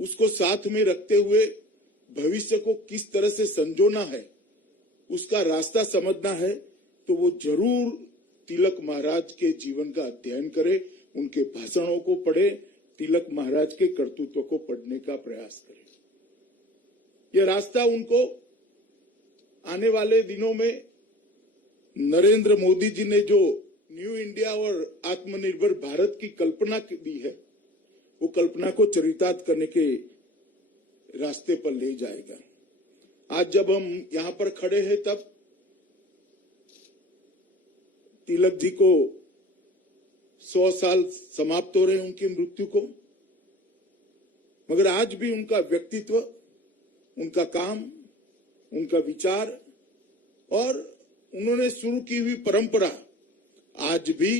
उसको साथ में रखते हुए भविष्य को किस तरह से संजोना है, उसका रास्ता समझना है, तो वो जरूर तिलक महाराज के जीवन का अध्ययन करे, उनके भाषणों को पढ़े, तिलक महाराज के कर्तृत्व को पढ़ने का प्रयास करे। यह रास्ता उनको आने वाले दिनों में नरेंद्र मोदी जी ने जो न्यू इंडिया और आत्मनिर्भर भारत की कल्पना दी है, वो कल्पना को चरितार्थ करने के रास्ते पर ले जाएगा। आज जब हम यहां पर खड़े हैं, तब तिलक जी को 100 साल समाप्त हो रहे हैं उनकी मृत्यु को, मगर आज भी उनका व्यक्तित्व, उनका काम, उनका विचार और उन्होंने शुरू की हुई परंपरा आज भी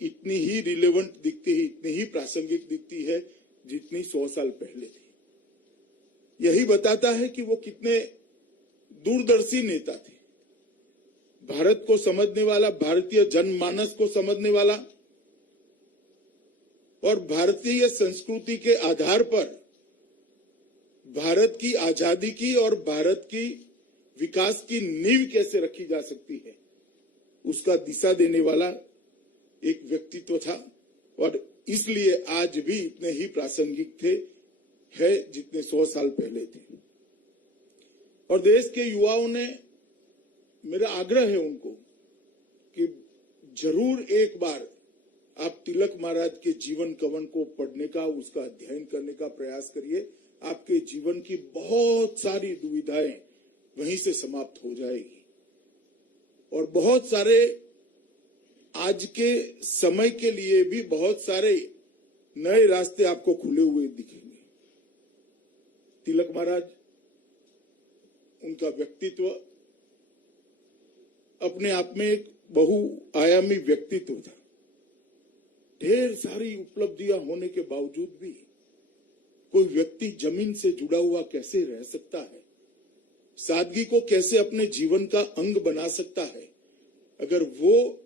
इतनी ही रिलेवेंट दिखती है, इतनी ही प्रासंगिक दिखती है जितनी 100 साल पहले थी। यही बताता है कि वो कितने दूरदर्शी नेता थे, भारत को समझने वाला, भारतीय जनमानस को समझने वाला और भारतीय संस्कृति के आधार पर भारत की आजादी की और भारत की विकास की नींव कैसे रखी जा सकती है, उसका दिशा देने वाला एक व्यक्तित्व था और इसलिए आज भी इतने ही प्रासंगिक थे है जितने 100 साल पहले थे। और देश के युवाओं ने, मेरा आग्रह है उनको कि जरूर एक बार आप तिलक महाराज के जीवन कवन को पढ़ने का, उसका अध्ययन करने का प्रयास करिए। आपके जीवन की बहुत सारी दुविधाएं वहीं से समाप्त हो जाएगी और बहुत सारे आज के समय के लिए भी बहुत सारे नए रास्ते आपको खुले हुए दिखेंगे। तिलक महाराज, उनका व्यक्तित्व अपने आप में एक बहुआयामी व्यक्तित्व था। ढेर सारी उपलब्धियां होने के बावजूद भी कोई व्यक्ति जमीन से जुड़ा हुआ कैसे रह सकता है, सादगी को कैसे अपने जीवन का अंग बना सकता है, अगर वो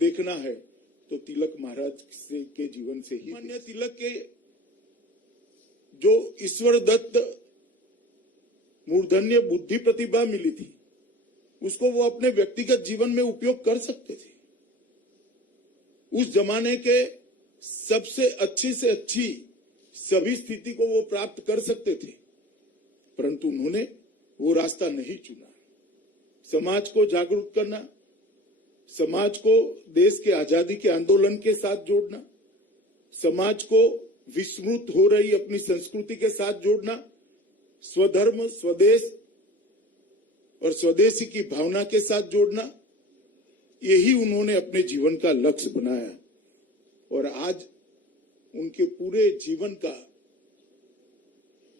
देखना है तो तिलक महाराज के जीवन से ही। माननीय तिलक के जो ईश्वर दत्त मूर्धन्य बुद्धि प्रतिभा मिली थी, उसको वो अपने व्यक्तिगत जीवन में उपयोग कर सकते थे। उस जमाने के सबसे अच्छी से अच्छी सभी स्थिति को वो प्राप्त कर सकते थे, परंतु उन्होंने वो रास्ता नहीं चुना। समाज को जागरूक करना, समाज को देश के आजादी के आंदोलन के साथ जोड़ना, समाज को विस्मृत हो रही अपनी संस्कृति के साथ जोड़ना, स्वधर्म, स्वदेश और स्वदेशी की भावना के साथ जोड़ना, यही उन्होंने अपने जीवन का लक्ष्य बनाया। और आज उनके पूरे जीवन का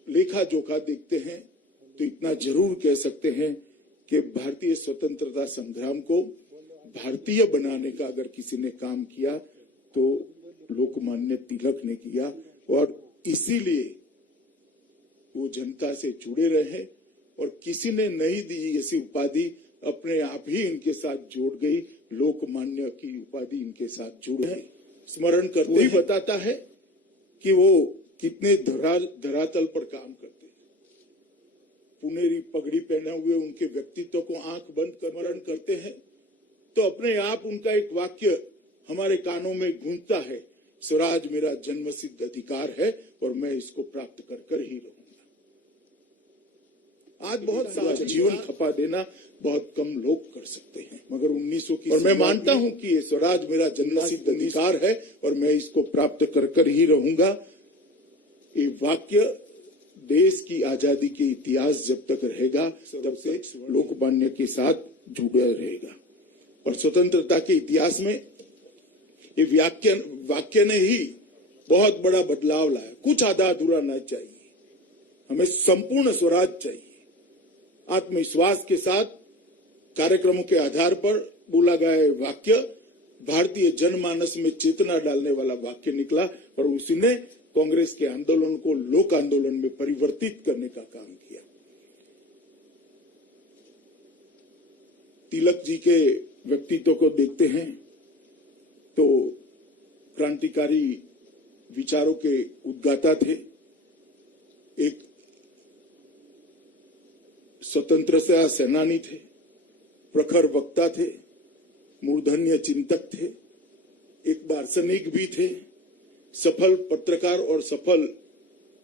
लेखा जोखा देखते हैं तो इतना जरूर कह सकते हैं कि भारतीय स्वतंत्रता संग्राम को भारतीय बनाने का अगर किसी ने काम किया तो लोकमान्य तिलक ने किया और इसीलिए वो जनता से जुड़े रहे और किसी ने नहीं दी ऐसी उपाधि, अपने आप ही इनके साथ जोड़ गई। लोकमान्य की उपाधि इनके साथ जुड़े, स्मरण करते ही बताता है कि वो कितने धरातल पर काम करते हैं। पुनेरी पगड़ी पहने हुए उनके व्यक्तित्व को आंख बंद कर स्मरण करते हैं तो अपने आप उनका एक वाक्य हमारे कानों में गूंजता है, स्वराज मेरा जन्मसिद्ध अधिकार है और मैं इसको प्राप्त कर कर ही रहूंगा। आज बहुत सारा जीवन खपा देना बहुत कम लोग कर सकते हैं, मगर 1900 की, और मैं मानता हूं कि ये स्वराज मेरा जन्मसिद्ध अधिकार है और मैं इसको प्राप्त कर कर ही रहूंगा। ये वाक्य देश की आजादी के इतिहास जब तक रहेगा तब से लोकमान्य के साथ जुड़ा रहेगा और स्वतंत्रता के इतिहास में ये वाक्य ने ही बहुत बड़ा बदलाव लाया। कुछ आधा अधूरा नहीं चाहिए, हमें संपूर्ण स्वराज चाहिए। आत्मविश्वास के साथ कार्यक्रमों के आधार पर बोला गया वाक्य भारतीय जनमानस में चेतना डालने वाला वाक्य निकला और उसी ने कांग्रेस के आंदोलन को लोक आंदोलन में परिवर्तित करने का काम किया। तिलक जी के व्यक्तित्व को देखते हैं तो क्रांतिकारी विचारों के उद्गाता थे, एक स्वतंत्रता सेनानी थे, प्रखर वक्ता थे, मूर्धन्य चिंतक थे, एक दार्शनिक भी थे, सफल पत्रकार और सफल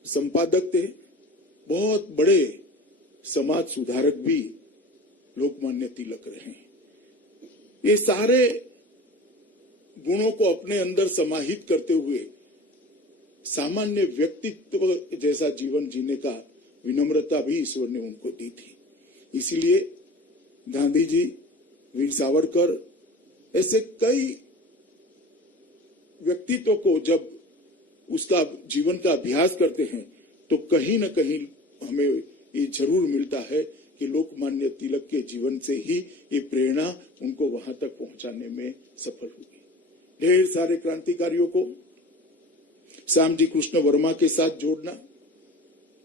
संपादक थे, बहुत बड़े समाज सुधारक भी लोकमान्य तिलक रहे। ये सारे गुणों को अपने अंदर समाहित करते हुए सामान्य व्यक्तित्व जैसा जीवन जीने का विनम्रता भी ईश्वर ने उनको दी थी। इसीलिए गांधी जी, वीर सावरकर, ऐसे कई व्यक्तित्व को जब उसका जीवन का अभ्यास करते हैं तो कहीं न कहीं हमें ये जरूर मिलता है कि लोकमान्य तिलक के जीवन से ही ये प्रेरणा उनको वहां तक पहुंचाने में सफल हुई। ढेर सारे क्रांतिकारियों को श्यामजी कृष्ण वर्मा के साथ जोड़ना,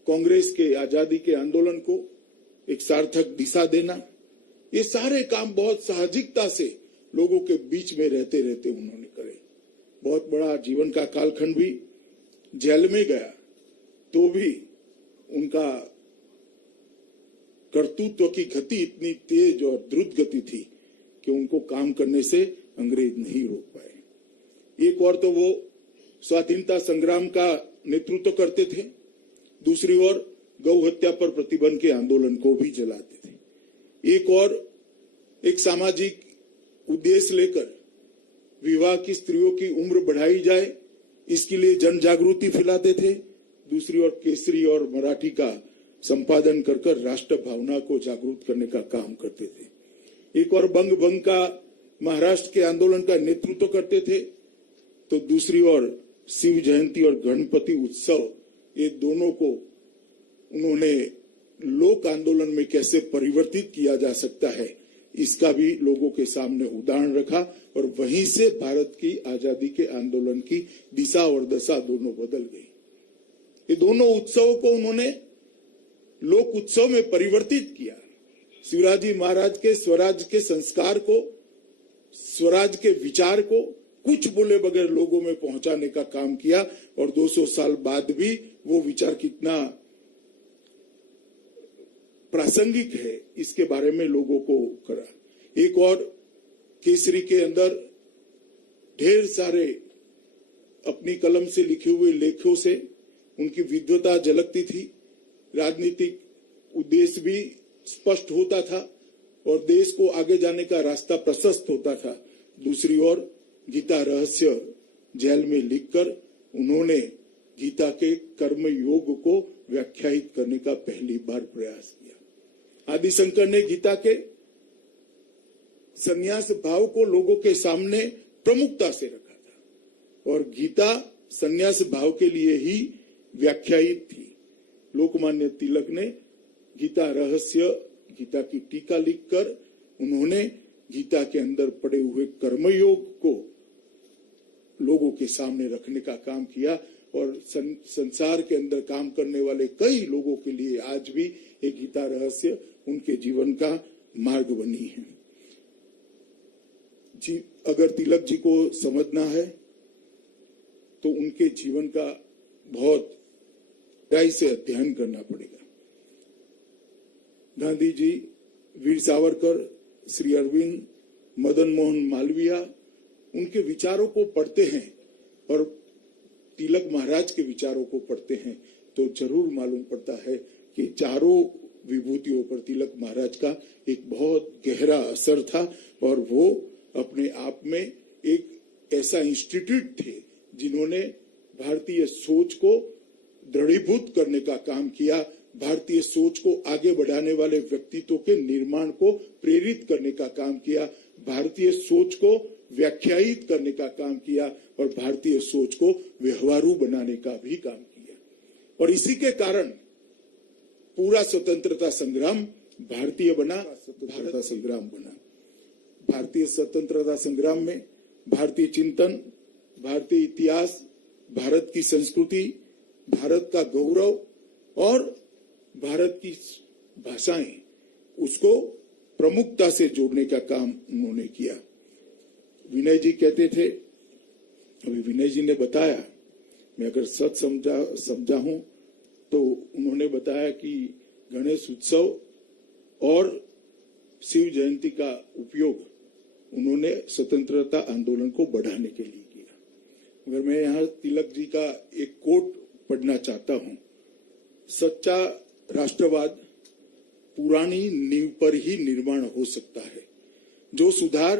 कांग्रेस के आजादी के आंदोलन को एक सार्थक दिशा देना, ये सारे काम बहुत साहजिकता से लोगों के बीच में रहते रहते उन्होंने करे। बहुत बड़ा जीवन का कालखंड भी, जेल में गया तो भी उनका कर्तृत्व की गति इतनी तेज और द्रुत गति थी कि उनको काम करने से अंग्रेज नहीं रोक पाए। एक और तो वो स्वाधीनता संग्राम का नेतृत्व करते थे, दूसरी ओर गौ हत्या पर प्रतिबंध के आंदोलन को भी जलाते थे। एक और एक सामाजिक उद्देश्य लेकर विवाह की स्त्रियों की उम्र बढ़ाई जाए, इसके लिए जन जागृति फैलाते थे। दूसरी ओर केसरी और मराठी का संपादन कर राष्ट्र भावना को जागरूक करने का काम करते थे। एक और बंग का महाराष्ट्र के आंदोलन का नेतृत्व करते थे, तो दूसरी ओर शिव जयंती और गणपति उत्सव, ये दोनों को उन्होंने लोक आंदोलन में कैसे परिवर्तित किया जा सकता है, इसका भी लोगों के सामने उदाहरण रखा और वहीं से भारत की आजादी के आंदोलन की दिशा और दशा दोनों बदल गई। ये दोनों उत्सवों को उन्होंने लोक उत्सव में परिवर्तित किया। शिवाजी महाराज के स्वराज के संस्कार को, स्वराज के विचार को कुछ बोले बगैर लोगों में पहुंचाने का काम किया और 200 साल बाद भी वो विचार कितना प्रासंगिक है इसके बारे में लोगों को करा। एक और केसरी के अंदर ढेर सारे अपनी कलम से लिखे हुए लेखों से उनकी विद्वता झलकती थी, राजनीतिक उद्देश्य भी स्पष्ट होता था और देश को आगे जाने का रास्ता प्रशस्त होता था। दूसरी ओर गीता रहस्य जेल में लिखकर उन्होंने गीता के कर्म योग को व्याख्यायित करने का पहली बार प्रयास किया। आदिशंकर ने गीता के संन्यास भाव को लोगों के सामने प्रमुखता से रखा था और गीता संन्यास भाव के लिए ही व्याख्यायित थी। लोकमान्य तिलक ने गीता रहस्य, गीता की टीका लिखकर उन्होंने गीता के अंदर पड़े हुए कर्मयोग को लोगों के सामने रखने का काम किया और संसार के अंदर काम करने वाले कई लोगों के लिए आज भी ये गीता रहस्य उनके जीवन का मार्ग बनी है। जी, अगर तिलक जी को समझना है तो उनके जीवन का बहुत गहराई से अध्ययन करना पड़ेगा। गांधी जी, वीर सावरकर, श्री अरविंद, मदन मोहन मालवीय, उनके विचारों को पढ़ते हैं और तिलक महाराज के विचारों को पढ़ते हैं तो जरूर मालूम पड़ता है कि चारों विभूतियों पर तिलक महाराज का एक बहुत गहरा असर था और वो अपने आप में एक ऐसा इंस्टीट्यूट थे जिन्होंने भारतीय सोच को दृढ़ीभूत करने का काम किया, भारतीय सोच को आगे बढ़ाने वाले व्यक्तित्व के निर्माण को प्रेरित करने का काम किया, भारतीय सोच को व्याख्यायित करने का काम किया और भारतीय सोच को व्यवहारू बनाने का भी काम किया। और इसी के कारण पूरा स्वतंत्रता संग्राम भारतीय बना, स्वतंत्रता संग्राम बना। भारतीय स्वतंत्रता संग्राम में भारतीय चिंतन, भारतीय इतिहास, भारत की संस्कृति, भारत का गौरव और भारत की भाषाएं, उसको प्रमुखता से जोड़ने का काम उन्होंने किया। विनय जी कहते थे, अभी विनय जी ने बताया, मैं अगर सच समझा हूं तो उन्होंने बताया कि गणेश उत्सव और शिव जयंती का उपयोग उन्होंने स्वतंत्रता आंदोलन को बढ़ाने के लिए किया। मगर मैं यहाँ तिलक जी का एक कोट पढ़ना चाहता हूँ। सच्चा राष्ट्रवाद पुरानी नींव पर ही निर्माण हो सकता है। जो सुधार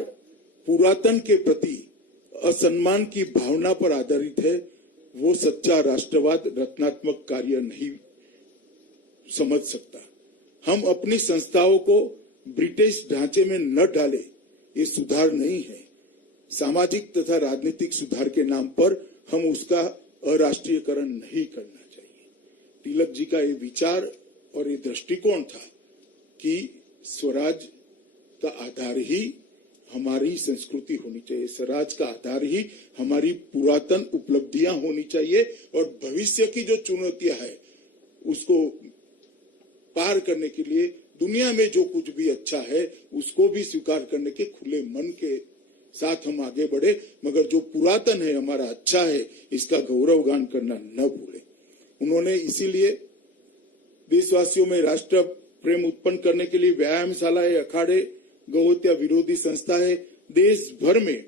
पुरातन के प्रति असम्मान की भावना पर आधारित है, वो सच्चा राष्ट्रवाद रचनात्मक कार्य नहीं समझ सकता। हम अपनी संस्थाओं को ब्रिटिश ढांचे में न डाले, ये सुधार नहीं है। सामाजिक तथा राजनीतिक सुधार के नाम पर हम उसका अराष्ट्रीयकरण नहीं करना चाहिए। तिलक जी का ये विचार और ये दृष्टिकोण था कि स्वराज का आधार ही हमारी संस्कृति होनी चाहिए, स्वराज का आधार ही हमारी पुरातन उपलब्धियां होनी चाहिए और भविष्य की जो चुनौतियां है उसको पार करने के लिए दुनिया में जो कुछ भी अच्छा है उसको भी स्वीकार करने के खुले मन के साथ हम आगे बढ़े, मगर जो पुरातन है हमारा अच्छा है इसका गौरवगान करना न भूले। उन्होंने इसीलिए देशवासियों में राष्ट्र प्रेम उत्पन्न करने के लिए व्यायामशालाएं, अखाड़े, गौहत्या विरोधी संस्थाएं देश भर में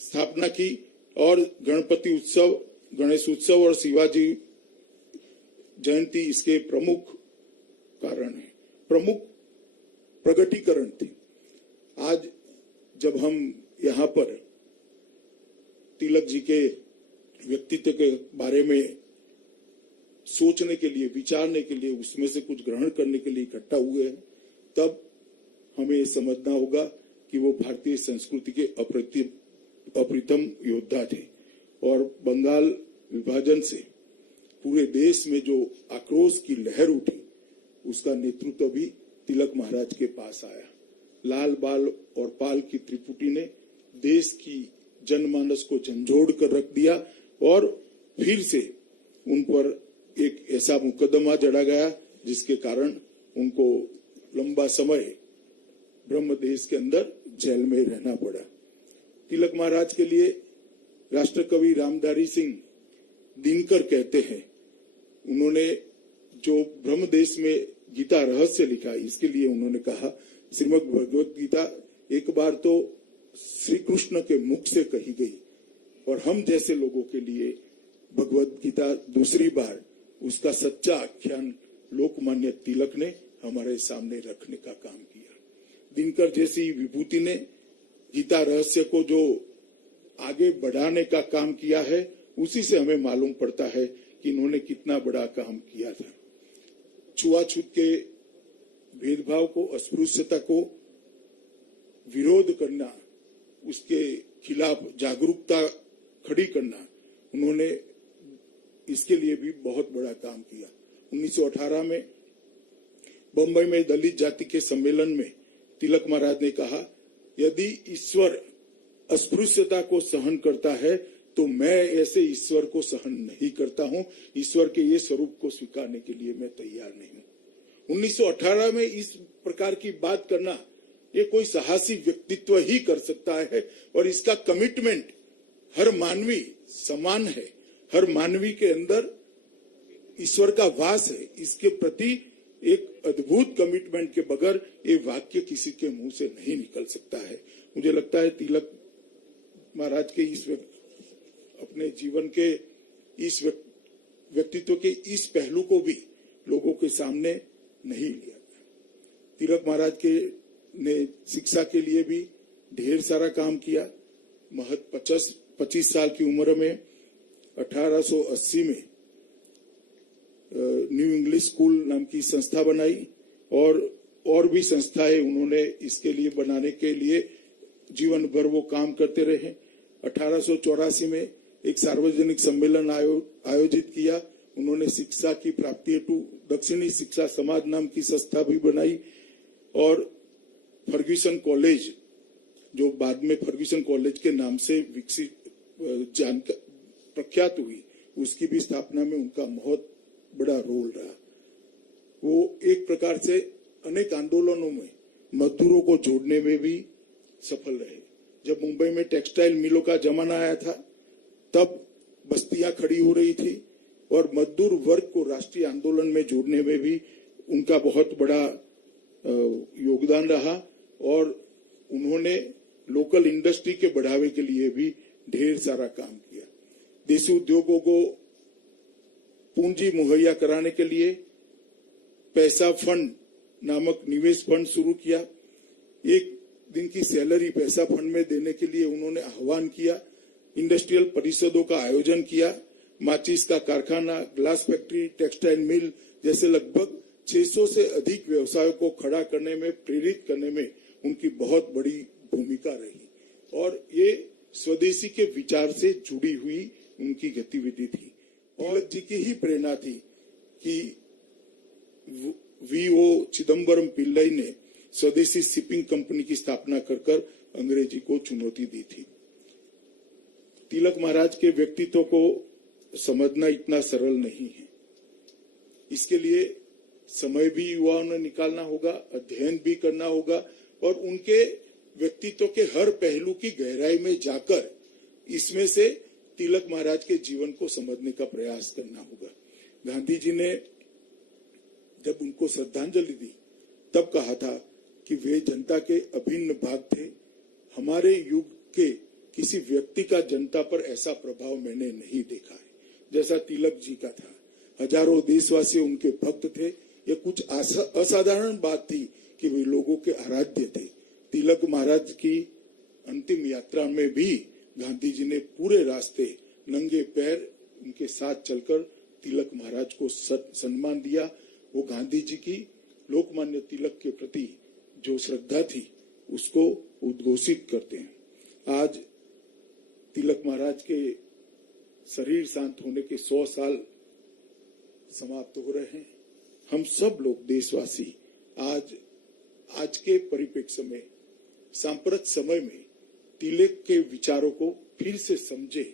स्थापना की और गणपति उत्सव, गणेश उत्सव और शिवाजी जयंती इसके प्रमुख कारण है, प्रमुख प्रगटीकरण थे। आज जब हम यहाँ पर तिलक जी के व्यक्तित्व के बारे में सोचने के लिए, विचारने के लिए, उसमें से कुछ ग्रहण करने के लिए इकट्ठा हुए हैं, तब हमें समझना होगा कि वो भारतीय संस्कृति के अप्रतिम योद्धा थे और बंगाल विभाजन से पूरे देश में जो आक्रोश की लहर उठी उसका नेतृत्व भी तिलक महाराज के पास आया। लाल, बाल और पाल की त्रिपुटी ने देश की जनमानस को झंझोड़ कर रख दिया और फिर से उन पर एक ऐसा मुकदमा जड़ा गया जिसके कारण उनको लंबा समय ब्रह्मदेश के अंदर जेल में रहना पड़ा। तिलक महाराज के लिए राष्ट्रकवि रामधारी सिंह दिनकर कहते हैं, उन्होंने जो ब्रह्मदेश में गीता रहस्य लिखा, इसके लिए उन्होंने कहा, श्रीमद् भगवत गीता एक बार तो श्री कृष्ण के मुख से कही गई और हम जैसे लोगों के लिए भगवत गीता दूसरी बार उसका सच्चा आख्यान लोकमान्य तिलक ने हमारे सामने रखने का काम किया। दिनकर जैसी विभूति ने गीता रहस्य को जो आगे बढ़ाने का काम किया है, उसी से हमें मालूम पड़ता है कि इन्होंने कितना बड़ा काम किया था। छुआछूत के भेदभाव को, अस्पृश्यता को विरोध करना, उसके खिलाफ जागरूकता खड़ी करना, उन्होंने इसके लिए भी बहुत बड़ा काम किया। 1918 में बंबई में दलित जाति के सम्मेलन में तिलक महाराज ने कहा, यदि ईश्वर अस्पृश्यता को सहन करता है तो मैं ऐसे ईश्वर को सहन नहीं करता हूं। ईश्वर के ये स्वरूप को स्वीकारने के लिए मैं तैयार नहीं हूं। 1918 में इस प्रकार की बात करना, ये कोई साहसी व्यक्तित्व ही कर सकता है और इसका कमिटमेंट हर मानवी समान है, हर मानवी के अंदर ईश्वर का वास है। इसके प्रति एक अद्भुत कमिटमेंट के बगैर ये वाक्य किसी के मुंह से नहीं निकल सकता है। मुझे लगता है तिलक महाराज के इस अपने जीवन के इस व्यक्तित्व के इस पहलू को भी लोगों के सामने नहीं लिया। तिलक महाराज के ने शिक्षा के लिए भी ढेर सारा काम किया। महज 25 साल की उम्र में 1880 में न्यू इंग्लिश स्कूल नाम की संस्था बनाई और भी संस्थाएं उन्होंने इसके लिए बनाने के लिए जीवन भर वो काम करते रहे। 1884 में एक सार्वजनिक सम्मेलन आयोजित किया। उन्होंने शिक्षा की प्राप्ति हेतु दक्षिणी शिक्षा समाज नाम की संस्था भी बनाई और फर्ग्यूसन कॉलेज, जो बाद में फर्ग्यूसन कॉलेज के नाम से विकसित प्रख्यात हुई, उसकी भी स्थापना में उनका बहुत बड़ा रोल रहा। वो एक प्रकार से अनेक आंदोलनों में मजदूरों को जोड़ने में भी सफल रहे। जब मुंबई में टेक्सटाइल मिलों का जमाना आया था, तब बस्तियां खड़ी हो रही थी, और मजदूर वर्ग को राष्ट्रीय आंदोलन में जोड़ने में भी उनका बहुत बड़ा योगदान रहा और उन्होंने लोकल इंडस्ट्री के बढ़ावे के लिए भी ढेर सारा काम किया। देशी उद्योगों को पूंजी मुहैया कराने के लिए पैसा फंड नामक निवेश फंड शुरू किया। एक दिन की सैलरी पैसा फंड में देने के लिए उन्होंने आह्वान किया। इंडस्ट्रियल परिषदों का आयोजन किया। माचिस का कारखाना, ग्लास फैक्ट्री, टेक्सटाइल मिल जैसे लगभग 600 से अधिक व्यवसायों को खड़ा करने में, प्रेरित करने में उनकी बहुत बड़ी भूमिका रही और ये स्वदेशी के विचार से जुड़ी हुई उनकी गतिविधि थी। तिलक जी की ही प्रेरणा थी कि वीओ चिदम्बरम पिल्लई ने स्वदेशी शिपिंग कंपनी की स्थापना कर अंग्रेजी को चुनौती दी थी। तिलक महाराज के व्यक्तित्व को समझना इतना सरल नहीं है। इसके लिए समय भी युवाओं ने निकालना होगा, अध्ययन भी करना होगा और उनके व्यक्तित्व के हर पहलू की गहराई में जाकर इसमें से तिलक महाराज के जीवन को समझने का प्रयास करना होगा। गांधी जी ने जब उनको श्रद्धांजलि दी तब कहा था कि वे जनता के अभिन्न भाग थे। हमारे युग के किसी व्यक्ति का जनता पर ऐसा प्रभाव मैंने नहीं देखा है जैसा तिलक जी का था। हजारों देशवासी उनके भक्त थे। ये कुछ असाधारण बात थी कि वे लोगों के आराध्य थे। तिलक महाराज की अंतिम यात्रा में भी गांधी जी ने पूरे रास्ते नंगे पैर उनके साथ चलकर तिलक महाराज को सम्मान दिया। वो गांधी जी की लोकमान्य तिलक के प्रति जो श्रद्धा थी उसको उद्घोषित करते हैं। आज तिलक महाराज के शरीर शांत होने के 100 साल समाप्त हो रहे हैं। हम सब लोग देशवासी आज के परिप्रेक्ष्य में, सांप्रत समय में तिलक के विचारों को फिर से समझे,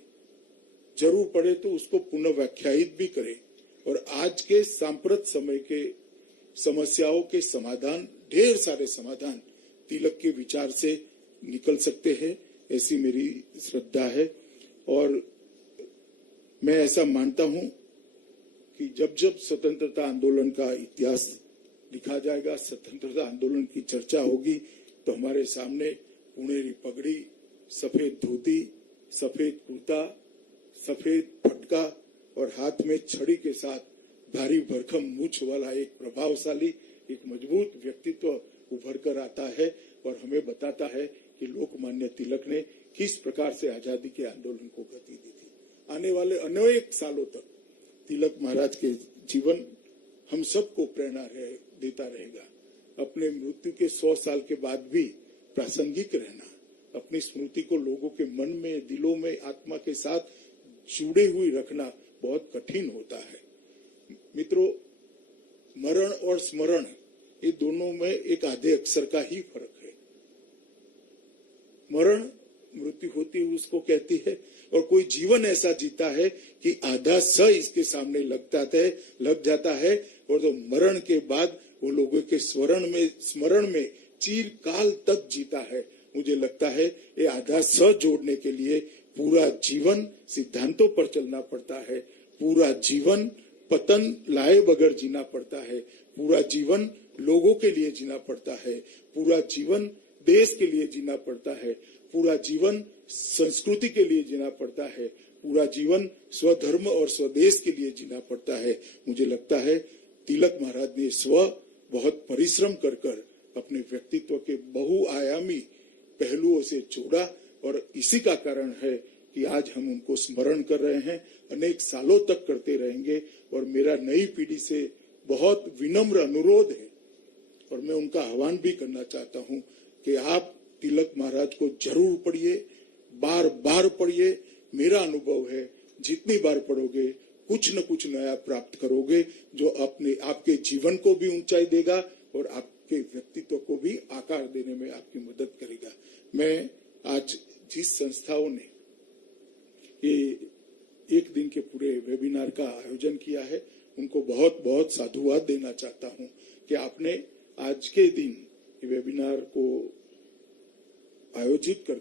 जरूर पड़े तो उसको पुनः व्याख्यायित भी करें और आज के सांप्रत समय के समस्याओं के समाधान, ढेर सारे समाधान तिलक के विचार से निकल सकते हैं, ऐसी मेरी श्रद्धा है। और मैं ऐसा मानता हूं कि जब जब स्वतंत्रता आंदोलन का इतिहास लिखा जाएगा, स्वतंत्रता आंदोलन की चर्चा होगी, तो हमारे सामने पुनेरी पगड़ी, सफेद धोती, सफेद कुर्ता, सफेद फटका और हाथ में छड़ी के साथ भारी भरकम मूछ वाला एक प्रभावशाली, एक मजबूत व्यक्तित्व उभर कर आता है और हमें बताता है कि लोकमान्य तिलक ने किस प्रकार से आजादी के आंदोलन को गति दी थी। आने वाले अनेक सालों तक तिलक महाराज के जीवन हम सबको प्रेरणा देता रहेगा। अपने मृत्यु के 100 साल के बाद भी प्रासंगिक रहना, अपनी स्मृति को लोगों के मन में, दिलों में, आत्मा के साथ जुड़े हुए रखना बहुत कठिन होता है। मित्रों, मरण और स्मरण ये दोनों में एक आधे अक्षर का ही फर्क है। मरण मृत्यु होती है उसको कहती है और कोई जीवन ऐसा जीता है कि आधा स इसके सामने लग जाता है और तो मरण के बाद वो लोगों के स्मरण में चिरकाल तक जीता है। मुझे लगता है ये आधा स जोड़ने के लिए पूरा जीवन सिद्धांतों पर चलना पड़ता है, पूरा जीवन पतन लाए बगैर जीना पड़ता है, पूरा जीवन लोगों के लिए जीना पड़ता है, पूरा जीवन देश के लिए जीना पड़ता है, पूरा जीवन संस्कृति के लिए जीना पड़ता है, पूरा जीवन स्वधर्म और स्वदेश के लिए जीना पड़ता है। मुझे लगता है तिलक महाराज ने बहुत परिश्रम कर अपने व्यक्तित्व के बहुआयामी पहलुओं से जोड़ा और इसी का कारण है कि आज हम उनको स्मरण कर रहे हैं, अनेक सालों तक करते रहेंगे। और मेरा नई पीढ़ी से बहुत विनम्र अनुरोध है और मैं उनका आह्वान भी करना चाहता हूं कि आप तिलक महाराज को जरूर पढ़िए, बार बार पढ़िए। मेरा अनुभव है जितनी बार पढ़ोगे कुछ न कुछ नया प्राप्त करोगे जो आपके जीवन को भी ऊंचाई देगा और आपके व्यक्तित्व को भी आकार देने में आपकी मदद करेगा। मैं आज जिस संस्थाओं ने ये एक दिन के पूरे वेबिनार का आयोजन किया है उनको बहुत बहुत साधुवाद देना चाहता हूं कि आपने आज के दिन वेबिनार को आयोजित कर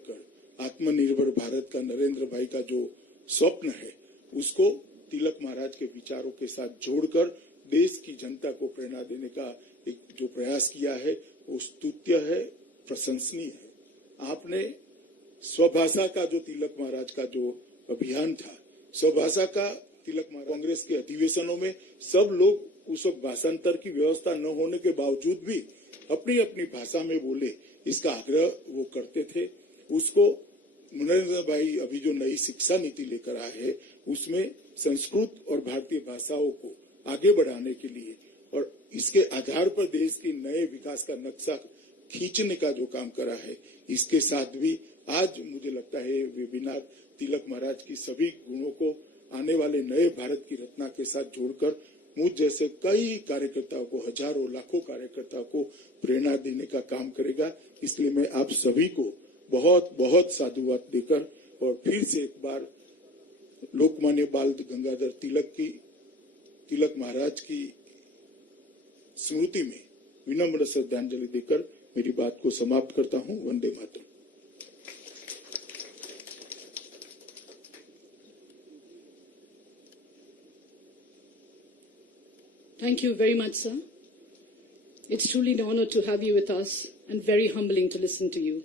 आत्मनिर्भर भारत का नरेंद्र भाई का जो स्वप्न है उसको तिलक महाराज के विचारों के साथ जोड़कर देश की जनता को प्रेरणा देने का एक जो प्रयास किया है वो स्तुत्य है, प्रशंसनीय है। आपने स्वभाषा का जो तिलक महाराज का जो अभियान था, स्वभाषा का तिलक महाराज कांग्रेस के अधिवेशनों में सब लोग उस वक्त भाषांतर की व्यवस्था न होने के बावजूद भी अपनी अपनी भाषा में बोले, इसका आग्रह वो करते थे। उसको नरेंद्र भाई अभी जो नई शिक्षा नीति लेकर आए हैं उसमें संस्कृत और भारतीय भाषाओं को आगे बढ़ाने के लिए और इसके आधार पर देश के नए विकास का नक्शा खींचने का जो काम करा है, इसके साथ भी आज मुझे लगता है वेबिनार तिलक महाराज की सभी गुणों को आने वाले नए भारत की रचना के साथ जोड़कर मुझ जैसे कई कार्यकर्ताओं को, हजारों लाखों कार्यकर्ताओं को प्रेरणा देने का काम करेगा। इसलिए मैं आप सभी को बहुत बहुत साधुवाद देकर और फिर से एक बार लोकमान्य बाल गंगाधर तिलक महाराज की स्मृति में विनम्र श्रद्धांजलि देकर मेरी बात को समाप्त करता हूं। Vande Mataram. Thank you very much, sir. It's truly an honor to have you with us and very humbling to listen to you.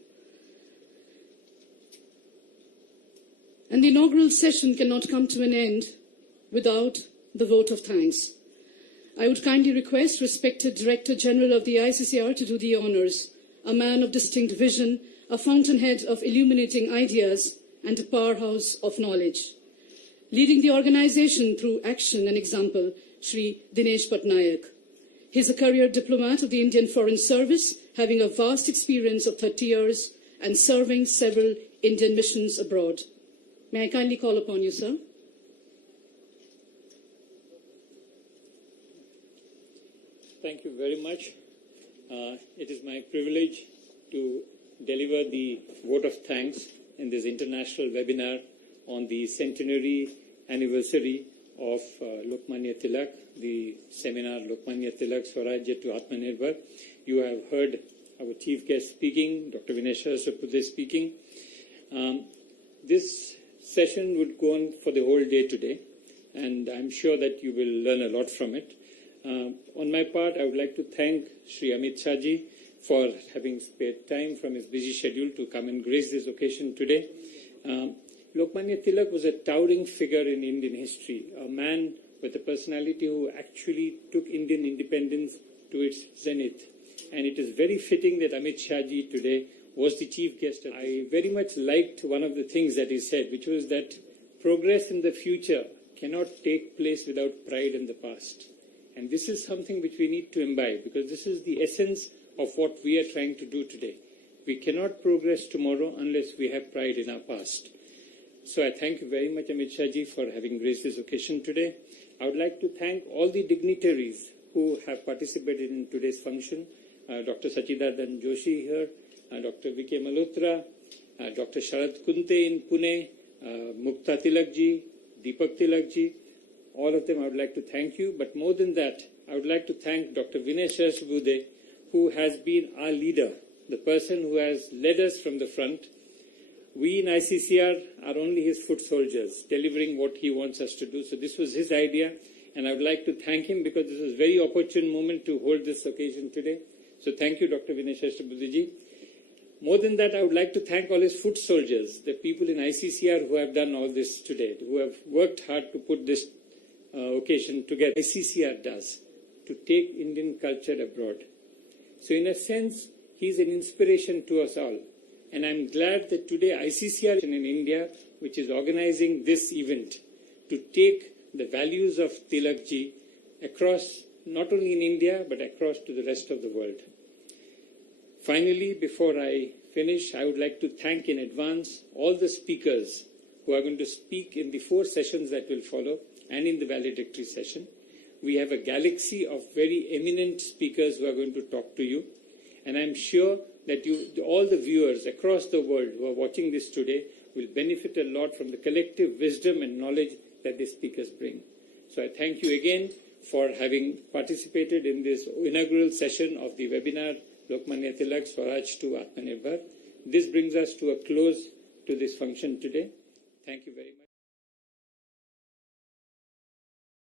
And the inaugural session cannot come to an end without the vote of thanks. I would kindly request respected Director General of the ICCR to do the honors, a man of distinct vision, a fountainhead of illuminating ideas, and a powerhouse of knowledge. Leading the organization through action and example, Shri Dinesh Patnaik. He is a career diplomat of the Indian Foreign Service, having a vast experience of 30 years and serving several Indian missions abroad. May I kindly call upon you, sir? Thank you very much. It is my privilege to deliver the vote of thanks in this international webinar on the centenary anniversary of Lokmanya Tilak, the seminar Lokmanya Tilak Swarajya to Atmanirbhar. You have heard our chief guest speaking, Dr. Vinay Sahasrabudhe speaking. This session would go on for the whole day today, and I'm sure that you will learn a lot from it. On my part, I would like to thank Shri Amit Shah ji for having spared time from his busy schedule to come and grace this occasion today. Lokmanya Tilak was a towering figure in Indian history, a man with a personality who actually took Indian independence to its zenith. And it is very fitting that Amit Shah ji today was the chief guest. I very much liked one of the things that he said, which was that progress in the future cannot take place without pride in the past. And this is something which we need to imbibe, because this is the essence of what we are trying to do today. We cannot progress tomorrow unless we have pride in our past. So I thank you very much, Amit Shah ji, for having graced this occasion today. I would like to thank all the dignitaries who have participated in today's function. Dr. Sachidanand Joshi here, Dr. V.K. Malhotra, Dr. Sharad Kunte in Pune, Mukta Tilak ji, Deepak Tilak ji. All of them I would like to thank you. But more than that, I would like to thank Dr. Vinay Sahasrabudhe, who has been our leader, the person who has led us from the front. We in ICCR are only his foot soldiers, delivering what he wants us to do. So this was his idea, and I would like to thank him because this is a very opportune moment to hold this occasion today. So thank you, Dr. Vinay Sahasrabudhe ji. More than that, I would like to thank all his foot soldiers, the people in ICCR who have done all this today, who have worked hard to put this occasion together. ICCR does, to take Indian culture abroad. So in a sense, he's an inspiration to us all. And I'm glad that today ICCR in India, which is organizing this event, to take the values of Tilak ji across, not only in India, but across to the rest of the world. Finally, before I finish, I would like to thank in advance all the speakers who are going to speak in the 4 sessions that will follow and in the valedictory session. We have a galaxy of very eminent speakers who are going to talk to you. And I'm sure that all the viewers across the world who are watching this today will benefit a lot from the collective wisdom and knowledge that the speakers bring. So I thank you again for having participated in this inaugural session of the webinar Lokmanya Tilak Swaraj to Atmanirbhar. This brings us to a close to this function today. Thank you very much.